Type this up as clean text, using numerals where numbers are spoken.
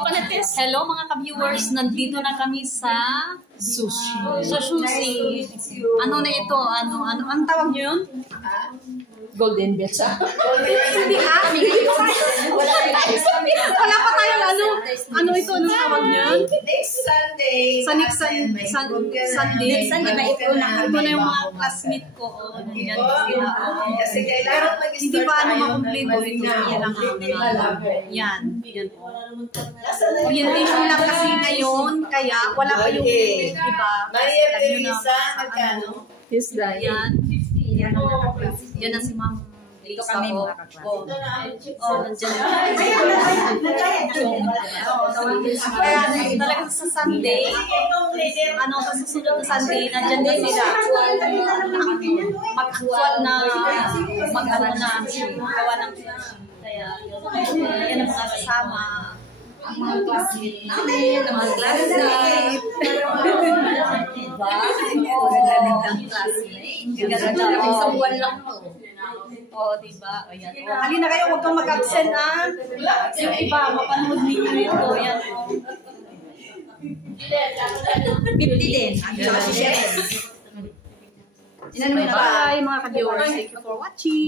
Hello mga ka-viewers, nandito na kami sa sushi. Sa sushi. Ano na ito? Ang tawag niyo yun? Golden Betsa. Hindi wala pa tayo ano ito? Anong tawag niyo? Next Sunday. Sa next Sunday. Next Sunday ba ito na? Ito na yung mga classmate ko. Diyan sila. Kasi kailangan Hindi pa makomplete. Yan ang yan. Orientation lang kasi ngayon, kaya wala pa yung iba. Maria Teresa, nagkano? Yes, Yan. Yan na si Ma'am. Ito kami mga kaklase. Nandiyan. Kaya talaga sa Sunday, sa susunod na Sunday, nandiyan din sila. Mag-actual na, gawa ng kaya, yan ang mga kasama. Ang mga classmate namin, ang mga classmate. Diba? Gagandang classmate. Gagandang sa buwan lang to. Oo, diba? Halina kayo, huwag kang mag-absent, ha? Yung iba, mapanood ninyo ito. Yan, o. 50 din. Bye, mga ka-viewers. Thank you for watching.